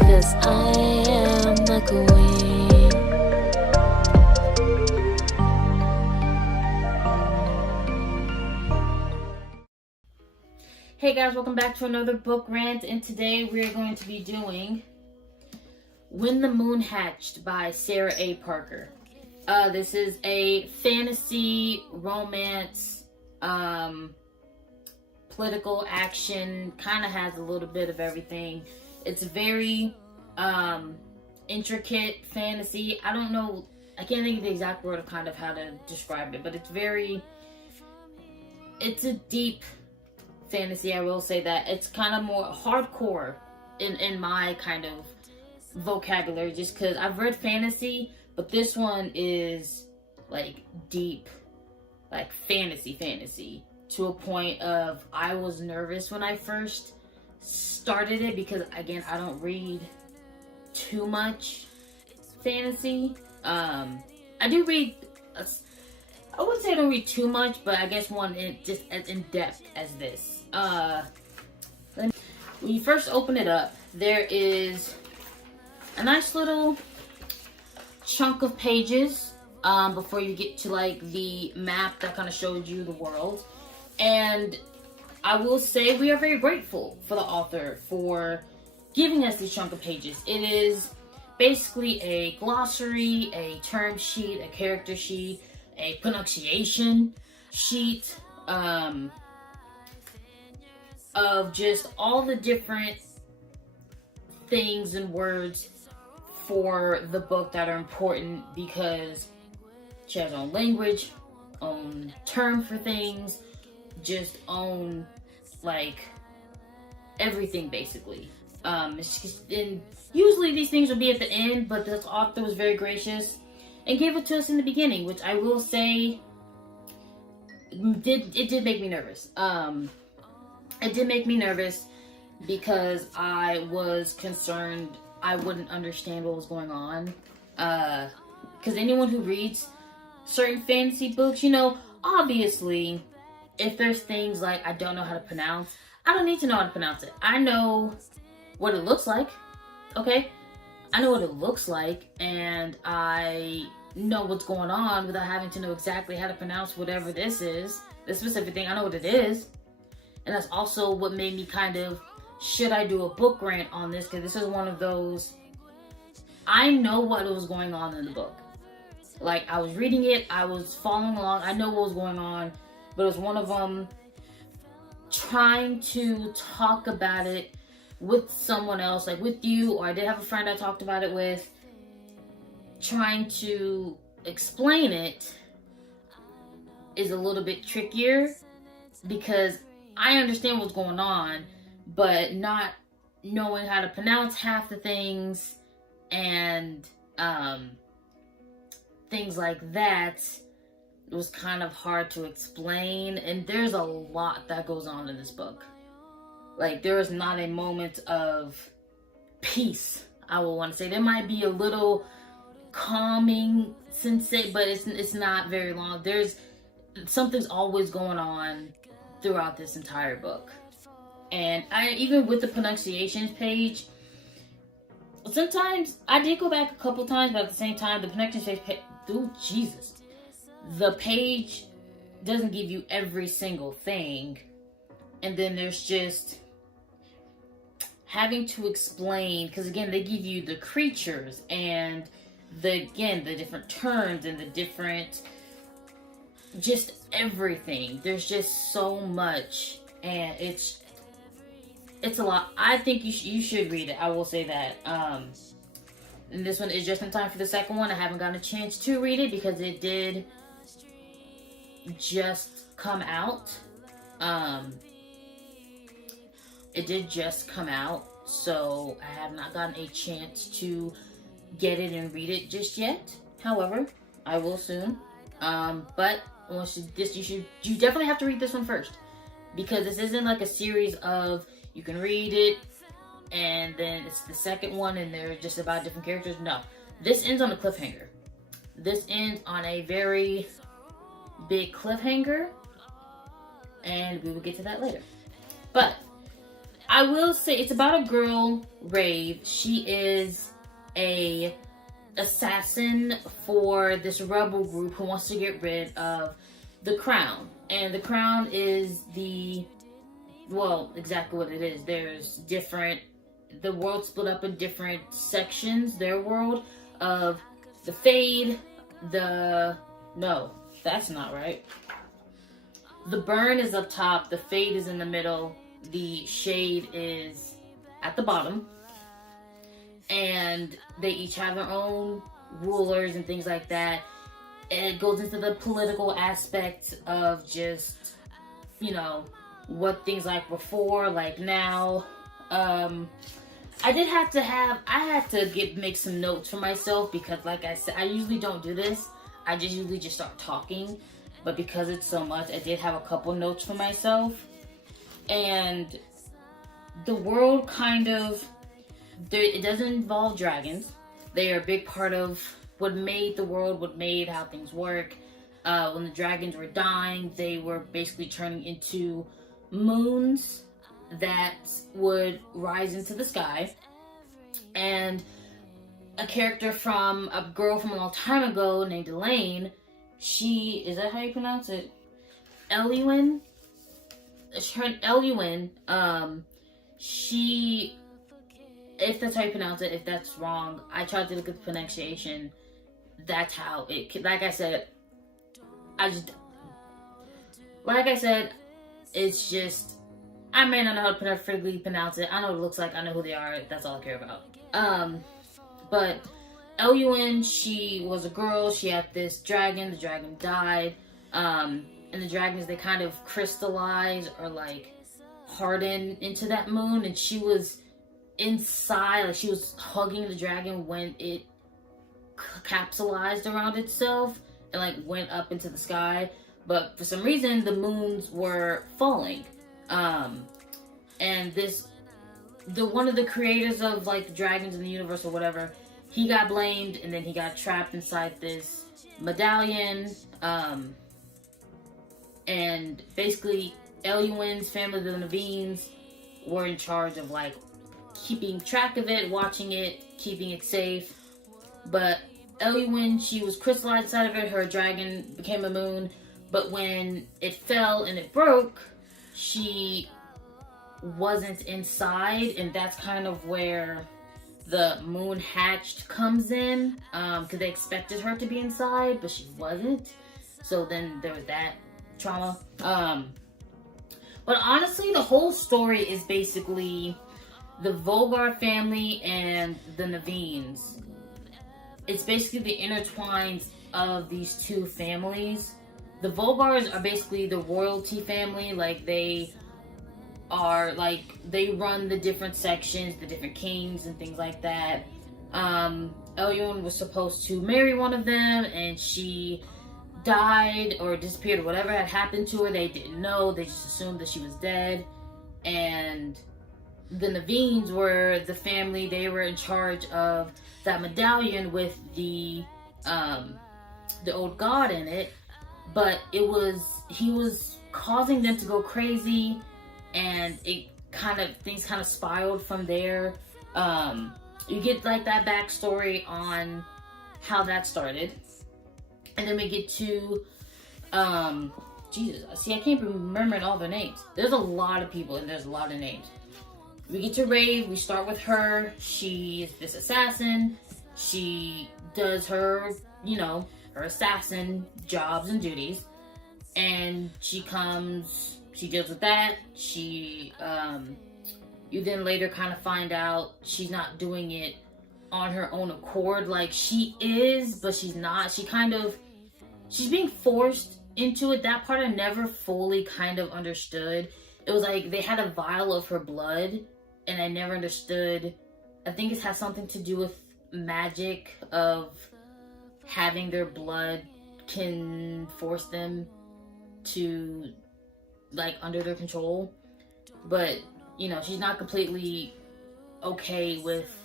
'cause I am the queen. Hey guys, welcome back to another book rant, and today we're going to be doing When the Moon Hatched by Sarah A. Parker. This is a fantasy, romance, political action, kind of has a little bit of everything. It's very intricate fantasy. I don't know, I can't think of the exact word of kind of how to describe it, but it's a deep fantasy. I will say that it's kind of more hardcore in my kind of vocabulary, just because I've read fantasy, but this one is like deep, like fantasy to a point of I was nervous when I first started it, because again, I don't read too much fantasy. I do read, I wouldn't say I don't read too much, but I guess one just as in depth as this. When you first open it up, there is a nice little chunk of pages before you get to like the map that kind of shows you the world. And I will say we are very grateful for the author for giving us this chunk of pages. It is basically a glossary, a term sheet, a character sheet, a pronunciation sheet of just all the different things and words for the book that are important, because she has her own language, own term for things, just own like everything basically. And usually these things will be at the end, but this author was very gracious and gave it to us in the beginning, which I will say did make me nervous. It did make me nervous because I was concerned I wouldn't understand what was going on. Because anyone who reads certain fantasy books, you know, obviously, if there's things like I don't know how to pronounce, I don't need to know how to pronounce it. I know what it looks like, okay? I know what it looks like, and I know what's going on without having to know exactly how to pronounce whatever this is. This specific thing, I know what it is. And that's also what made me kind of, should I do a book rant on this? Because this is one of those, I know what was going on in the book. Like, I was reading it, I was following along, I know what was going on, but it was one of them trying to talk about it with someone else, like with you, or I did have a friend I talked about it with, trying to explain it is a little bit trickier, because I understand what's going on, but not knowing how to pronounce half the things and things like that was kind of hard to explain. And there's a lot that goes on in this book. Like, there is not a moment of peace, I will want to say. There might be a little calming sensation, but it's not very long. Something's always going on throughout this entire book. And even with the pronunciations page, sometimes I did go back a couple times, but at the same time, the pronunciations page, oh Jesus, the page doesn't give you every single thing. And then there's just having to explain, because again, they give you the creatures and the different terms and the different, just everything. There's just so much, and it's a lot. I think you should read it. I will say that. And this one is just in time for the second one. I haven't gotten a chance to read it because it did just come out. It did just come out, so I have not gotten a chance to get it and read it just yet. However, I will soon. But you definitely have to read this one first, because this isn't like a series of you can read it and then it's the second one and they're just about different characters. No, this ends on a cliffhanger. This ends on a very big cliffhanger, and we will get to that later. But I will say it's about a girl, Rave. She is a assassin for this rebel group who wants to get rid of the crown. And the crown is exactly what it is. There's the world split up in different sections, their world, of the Fade, no, that's not right. The Burn is up top, the Fade is in the middle, the Shade is at the bottom. And they each have their own rulers and things like that. And it goes into the political aspect of just, what things like before, like now. I had to make some notes for myself because, like I said, I usually don't do this. I usually just start talking. But because it's so much, I did have a couple notes for myself. And the world it doesn't involve dragons. They are a big part of what made the world, what made how things work. When the dragons were dying, they were basically turning into moons that would rise into the sky. And a character from a girl from a long time ago named Elaine, is that how you pronounce it? Eluin, if that's how you pronounce it, if that's wrong, I tried to look at the pronunciation. That's how like I said, it's just, I may not know how to perfectly pronounce it. I know what it looks like, I know who they are, that's all I care about. But Eluin, she was a girl, she had this dragon, the dragon died, and the dragons, they kind of crystallize or like harden into that moon, and she was inside, like she was hugging the dragon when it capsulized around itself and like went up into the sky. But for some reason the moons were falling, and one of the creators of like the dragons in the universe or whatever, he got blamed, and then he got trapped inside this medallion, and basically Eluin's family, the Navines, were in charge of like keeping track of it, watching it, keeping it safe. But Eluin, she was crystallized inside of it, her dragon became a moon, but when it fell and it broke, she wasn't inside, and that's kind of where the moon hatched comes in, because they expected her to be inside, but she wasn't. So then there was that trauma. But honestly, the whole story is basically the Volgar family and the Navines. It's basically the intertwines of these two families. The Volgars are basically the royalty family, like they run the different sections, the different kings and things like that. Eluin was supposed to marry one of them, and she died or disappeared or whatever had happened to her. They didn't know, they just assumed that she was dead. And the Navines were the family, they were in charge of that medallion with the old god in it. But he was causing them to go crazy, and things kind of spiraled from there. You get like that backstory on how that started. And then we get to, Jesus, see, I can't remember all their names. There's a lot of people and there's a lot of names. We get to Rave, we start with her. She's this assassin. She does her her assassin jobs and duties. And she deals with that. You then later kind of find out she's not doing it on her own accord. Like, she is, but she's not. She's being forced into it. That part I never fully kind of understood. It was like they had a vial of her blood, and I never understood. I think it has something to do with magic of having their blood can force them to, like, under their control. But, she's not completely okay with,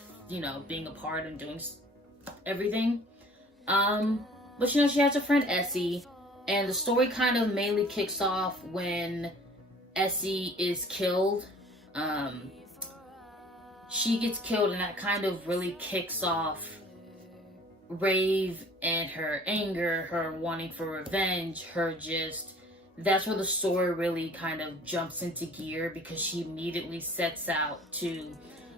being a part and doing everything. But, she has a friend, Essie, and the story kind of mainly kicks off when Essie is killed. She gets killed, and that kind of really kicks off Rave and her anger, her wanting for revenge, her just, that's where the story really kind of jumps into gear, because she immediately sets out to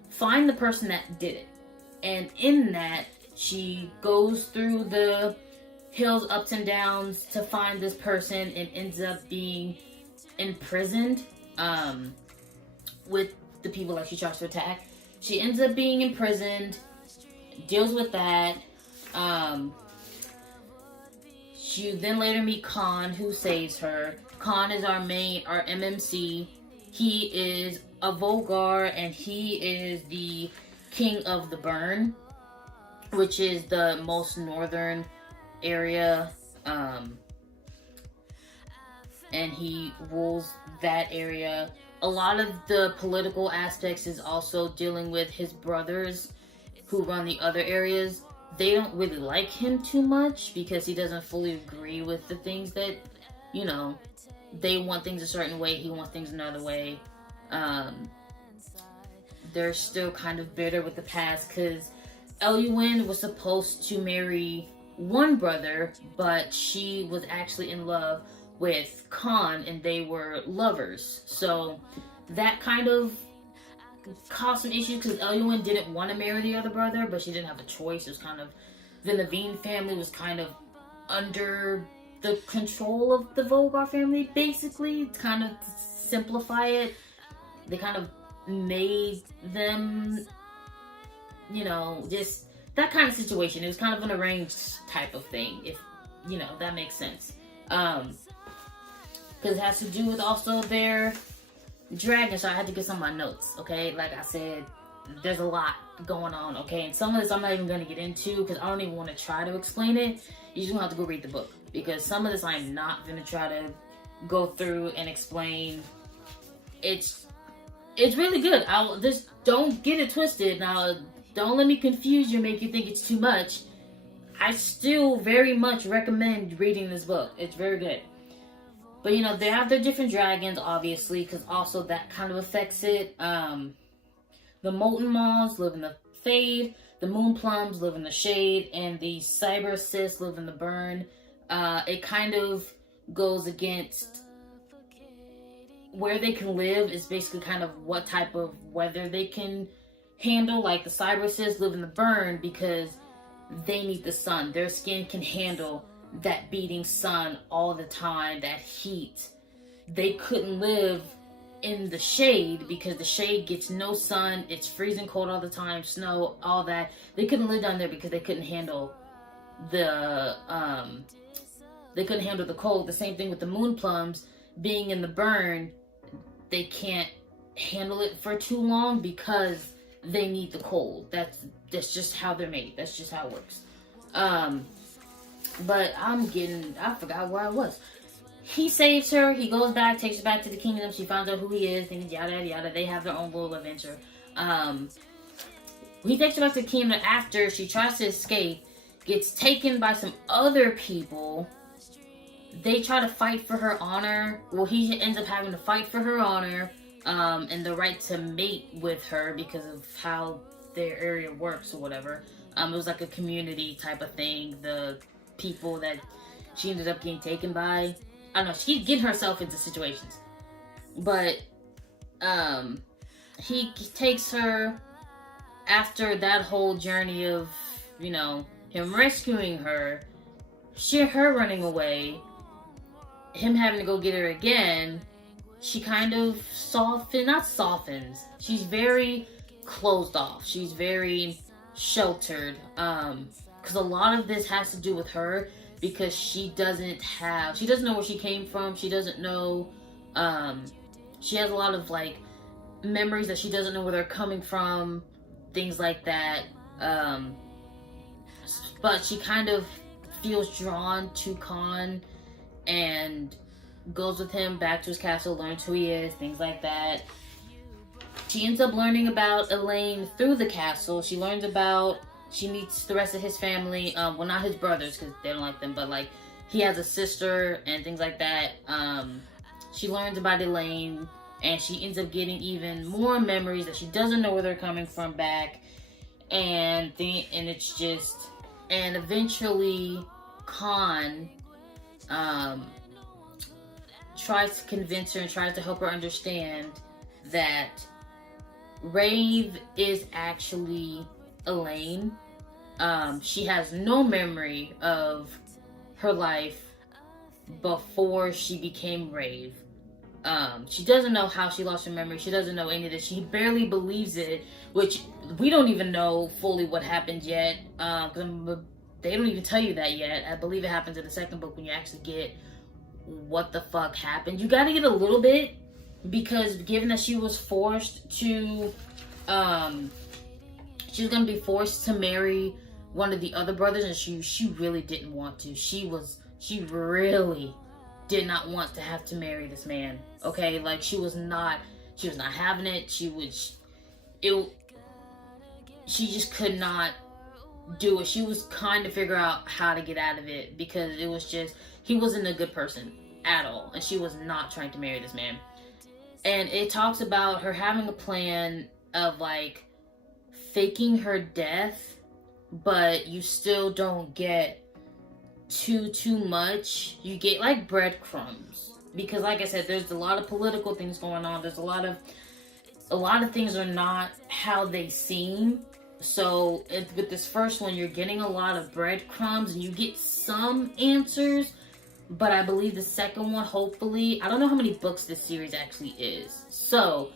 find the person that did it. And in that, she goes through the hills, ups and downs to find this person, and ends up being imprisoned with the people that she tries to attack. She ends up being imprisoned, deals with that. You then later meet Khan, who saves her. Khan is our MMC. He is a Volgar, and he is the king of the Burn, which is the most northern area. And he rules that area. A lot of the political aspects is also dealing with his brothers who run the other areas. They don't really like him too much because he doesn't fully agree with the things that, you know, they want things a certain way, he wants things another way. They're still kind of bitter with the past, because Eluin was supposed to marry one brother, but she was actually in love with Khan, and they were lovers. So that kind of caused some issues, because Eluin didn't want to marry the other brother, but she didn't have a choice. It was kind of, the Naveen family was kind of under the control of the Volgar family, basically. To kind of simplify it, they kind of made them, you know, just that kind of situation. It was kind of an arranged type of thing, if, you know, that makes sense. Because it has to do with also their dragon, so I had to get some of my notes, okay? Like I said, there's a lot going on, okay? And some of this I'm not even going to get into, because I don't even want to try to explain it. You just have to go read the book, because some of this I'm not going to try to go through and explain. It's really good. I'll just, don't get it twisted. Now, don't let me confuse you and make you think it's too much. I still very much recommend reading this book. It's very good. But, you know, they have their different dragons, obviously, because also that kind of affects it. The Molten Maws live in the Fade, the Moon Plums live in the Shade, and the Cyber Sis live in the Burn. It kind of goes against where they can live, is basically kind of what type of weather they can handle. Like the Cyber Sis live in the Burn because they need the sun. Their skin can handle that beating sun all the time, that heat. They couldn't live in the Shade because the Shade gets no sun. It's freezing cold all the time, snow, all that. They couldn't live down there because they couldn't handle the cold. The same thing with the Moon Plums being in the Burn. They can't handle it for too long because they need the cold. That's just how they're made. That's just how it works. But I forgot where I was. He saves her. He goes back, takes her back to the kingdom. She finds out who he is. Things yada yada yada. They have their own little adventure. He takes her back to the kingdom after she tries to escape, gets taken by some other people. They try to fight for her honor. Well, he ends up having to fight for her honor, and the right to mate with her because of how their area works or whatever. It was like a community type of thing. The people that she ended up getting taken by, I don't know, she'd get herself into situations. But he takes her after that whole journey of, you know, him rescuing her, her running away, him having to go get her again. She kind of softens. She's very closed off. She's very sheltered. Because a lot of this has to do with her, because she doesn't know where she came from. She doesn't know, she has a lot of like memories that she doesn't know where they're coming from, things like that. But she kind of feels drawn to Khan and goes with him back to his castle, learns who he is, things like that. She ends up learning about Elaine through the castle. She meets the rest of his family. Well, not his brothers, because they don't like them, but like he has a sister and things like that. She learns about Elaine. and she ends up getting even more memories that she doesn't know where they're coming from back, and it's just, and eventually Khan tries to convince her and tries to help her understand that Rave is actually Elaine. She has no memory of her life before she became Rave. She doesn't know how she lost her memory. She doesn't know any of this. She barely believes it, which we don't even know fully what happened yet. They don't even tell you that yet. I believe it happens in the second book when you actually get what the fuck happened. You gotta get a little bit, because given that she was forced to, she was gonna be forced to marry one of the other brothers, and she really didn't want to. She really did not want to have to marry this man. Okay, like she was not having it. She just could not do it. She was trying to figure out how to get out of it, because it was just, he wasn't a good person at all, and she was not trying to marry this man. And it talks about her having a plan of like faking her death, but you still don't get too much. You get like breadcrumbs, because like I said, there's a lot of political things going on. There's a lot of things are not how they seem. So with this first one, you're getting a lot of breadcrumbs and you get some answers, but I believe the second one, hopefully, I don't know how many books this series actually is, so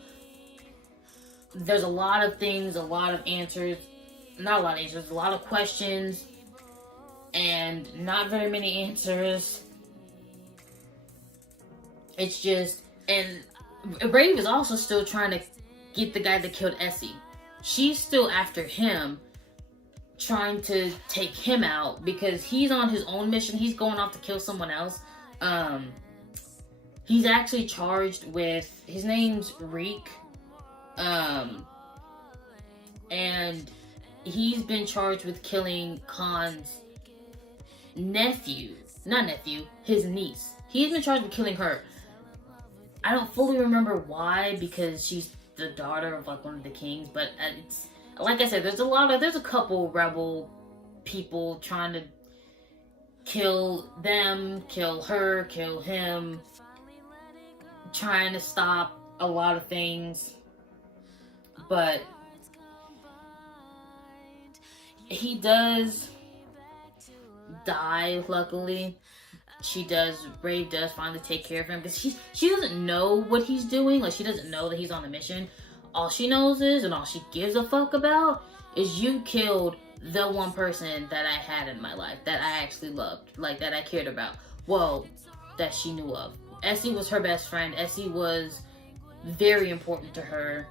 there's a lot of things, a lot of answers, not a lot of answers, a lot of questions, and not very many answers. It's just, and Rave is also still trying to get the guy that killed Essie. She's still after him, trying to take him out, because he's on his own mission. He's going off to kill someone else. He's actually charged with, his name's Reek, and he's been charged with killing Khan's his niece. He's been charged with killing her. I don't fully remember why, because she's the daughter of like one of the kings, but it's, like I said, there's a couple rebel people trying to kill them, kill her, kill him, trying to stop a lot of things, but he does die, luckily. Rave does finally take care of him, because she doesn't know what he's doing. Like, she doesn't know that he's on the mission. All she knows is, and all she gives a fuck about, is you killed the one person that I had in my life, that I actually loved, like, that I cared about. Well, that she knew of. Essie was her best friend. Essie was very important to her.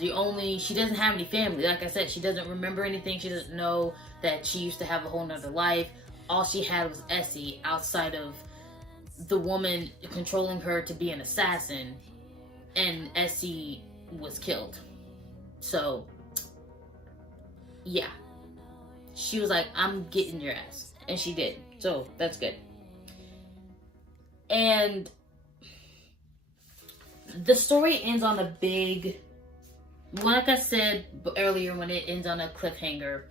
She doesn't have any family. Like I said, she doesn't remember anything. She doesn't know that she used to have a whole nother life. All she had was Essie, outside of the woman controlling her to be an assassin, and Essie was killed. So, yeah. She was like, I'm getting your ass. And she did. So, that's good. And the story ends on a big, like I said earlier, when it ends on a cliffhanger.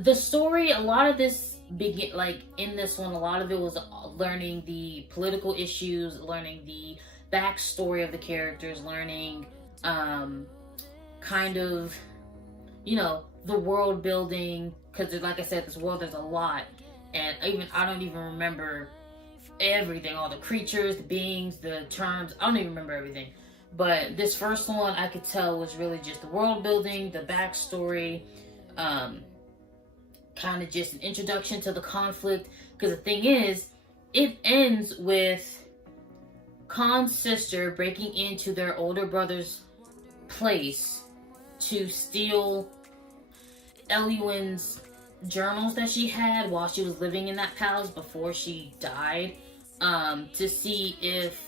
The story, a lot of this in this one, a lot of it was learning the political issues, learning the backstory of the characters, learning kind of, the world building, because like I said, this world, there's a lot, and I don't even remember everything, all the creatures, the beings, the terms, I don't even remember everything. But this first one, I could tell, was really just the world building, the backstory, kind of just an introduction to the conflict. Because the thing is, it ends with Khan's sister breaking into their older brother's place to steal Eluin's journals that she had while she was living in that palace before she died, to see if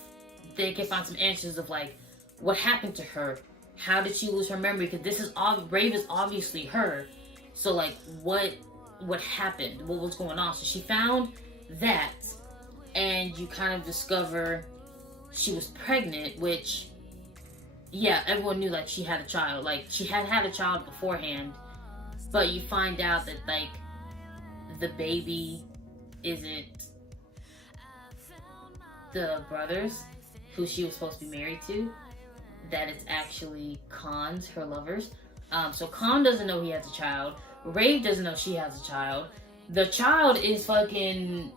they can find some answers of like what happened to her, how did she lose her memory, because this is Rave is obviously her, so like what happened, what was going on. So she found that, and you kind of discover she was pregnant, which, yeah, everyone knew, like, she had a child. Like, she had a child beforehand, but you find out that, like, the baby isn't the brothers who she was supposed to be married to, that it's actually Khan's, her lovers. So Khan doesn't know he has a child. Rave doesn't know she has a child. The child is fucking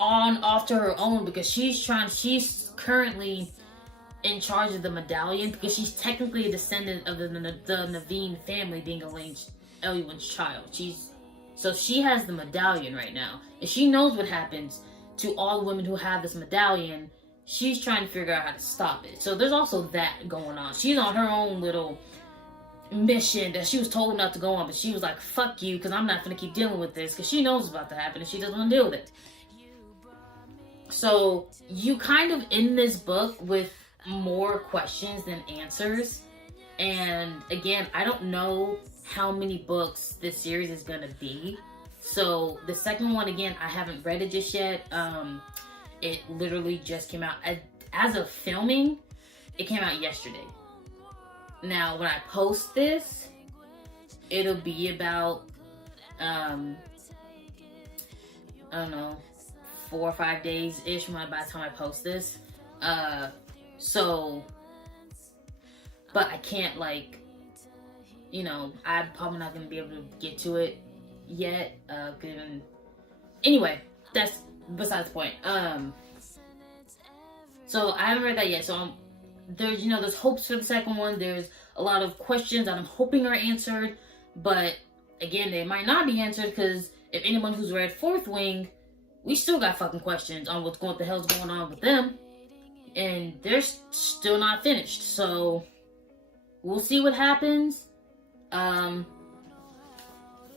off to her own because she's currently in charge of the medallion because she's technically a descendant of the Naveen family, being Elwyn's child. So she has the medallion right now, and she knows what happens to all the women who have this medallion. She's trying to figure out how to stop it. So there's also that going on. She's on her own little mission that she was told not to go on, but she was like, fuck you, because I'm not going to keep dealing with this, because she knows it's about to happen and she doesn't want to deal with it. So you kind of end this book with more questions than answers. And again, I don't know how many books this series is going to be. So the second one, again, I haven't read it just yet. It literally just came out. As of filming, it came out yesterday. Now, when I post this, it'll be about, I don't know, 4 or 5 days-ish by the time I post this. But I can't, like, you know, I'm probably not going to be able to get to it yet. Anyway, that's besides the point. So I haven't read that yet. So there's hopes for the second one. There's a lot of questions that I'm hoping are answered, but again, they might not be answered because if anyone who's read Fourth Wing, we still got fucking questions on what the hell's going on with them, and they're still not finished. So we'll see what happens.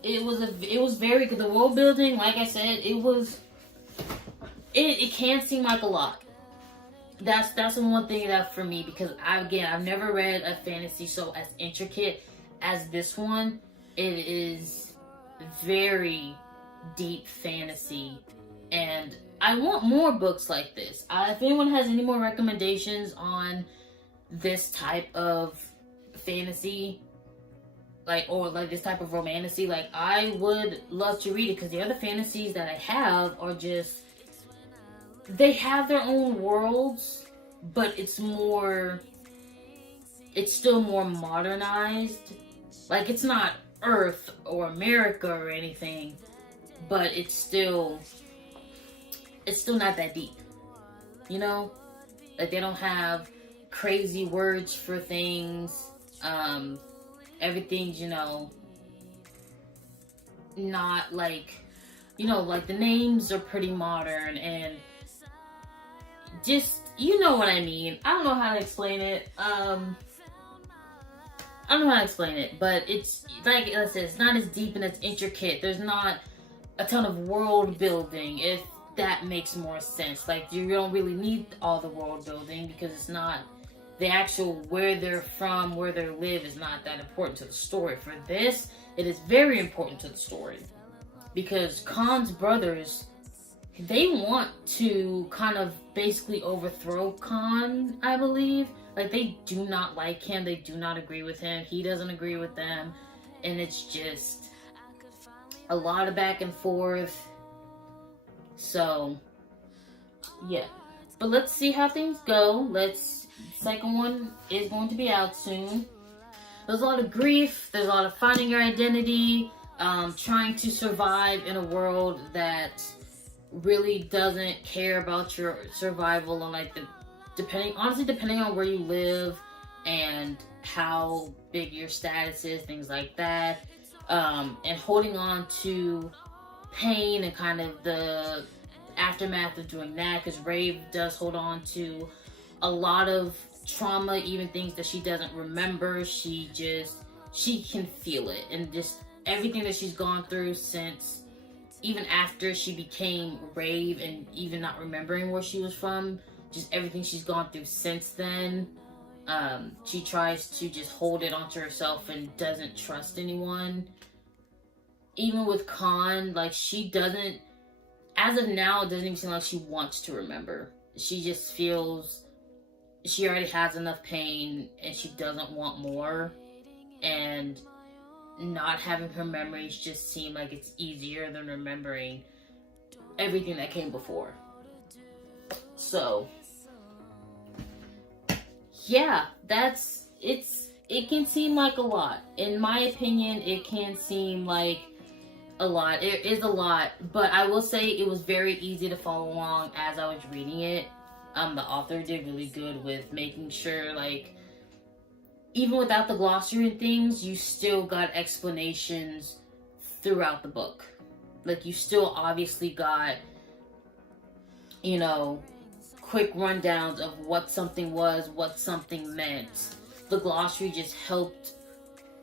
It was very good. The world building, like I said, it can seem like a lot. That's the one thing that for me, because I've never read a fantasy show as intricate as this one. It is very deep fantasy, and I want more books like this. If anyone has any more recommendations on this type of fantasy, or this type of romantacy, I would love to read it, because the other fantasies that I have are just, they have their own worlds, but it's still more modernized. Like, it's not Earth or America or anything, but it's still not that deep, you know? Like, they don't have crazy words for things. Everything's, not like the names are pretty modern, and just, you know what I mean. I don't know how to explain it. But it's, like I said, it's not as deep and as intricate. There's not a ton of world building, if that makes more sense. Like, you don't really need all the world building, because it's not the actual where they're from, where they live is not that important to the story. For this, it is very important to the story, because Khan's brothers, they want to kind of basically overthrow Khan, I believe. Like, they do not like him. They do not agree with him. He doesn't agree with them. And it's just a lot of back and forth. So, yeah. But let's see how things go. Second one is going to be out soon. There's a lot of grief. There's a lot of finding your identity. Trying to survive in a world that really doesn't care about your survival, and depending on where you live and how big your status is, things like that, and holding on to pain and kind of the aftermath of doing that, because Rave does hold on to a lot of trauma, even things that she doesn't remember. She can feel it, and just everything that she's gone through since, even after she became Rave, and even not remembering where she was from, just everything she's gone through since then. She tries to just hold it onto herself and doesn't trust anyone. Even with Khan, she doesn't, as of now, it doesn't even seem like she wants to remember. She just feels she already has enough pain and she doesn't want more, and not having her memories just seem like it's easier than remembering everything that came before. So yeah, it can seem like a lot. In my opinion, it can seem like a lot. It is a lot, but I will say it was very easy to follow along as I was reading it. The author did really good with making sure, like, even without the glossary and things, you still got explanations throughout the book. Like, you still obviously got, you know, quick rundowns of what something was, what something meant. The glossary just helped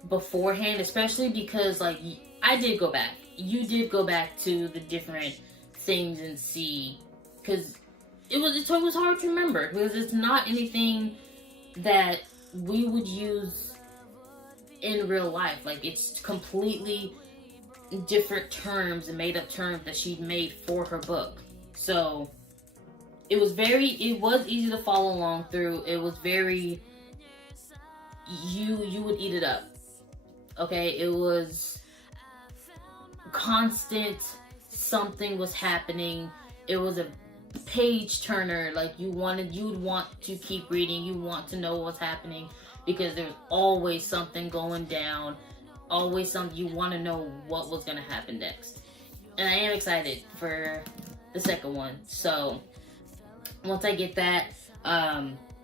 beforehand, especially because, like, I did go back. You did go back to the different things and see, because it was hard to remember, because it's not anything that we would use in real life. Like, it's completely different terms and made up terms that she'd made for her book. So it was easy to follow along through. It was very, you would eat it up. Okay, it was constant, something was happening. It was a page turner. Like, you would want to keep reading. You want to know what's happening, because there's always something going down, always something. You want to know what was going to happen next. And I am excited for the second one. So once I get that,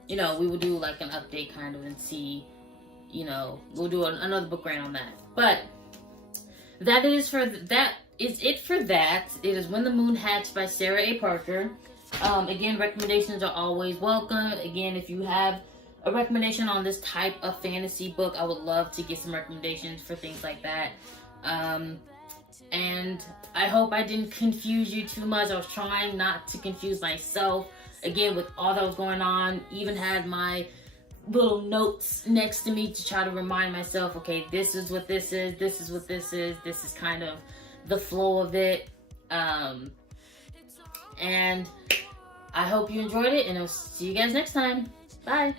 we will do like an update kind of and see, we'll do another book rant on that. But that is it for that. It is When the Moon Hatched by Sarah A. Parker. Again, recommendations are always welcome. Again, if you have a recommendation on this type of fantasy book, I would love to get some recommendations for things like that. And I hope I didn't confuse you too much. I was trying not to confuse myself. Again, with all that was going on, even had my little notes next to me to try to remind myself, okay, this is what this is, this is what this is kind of the flow of it. And I hope you enjoyed it, and I'll see you guys next time. Bye.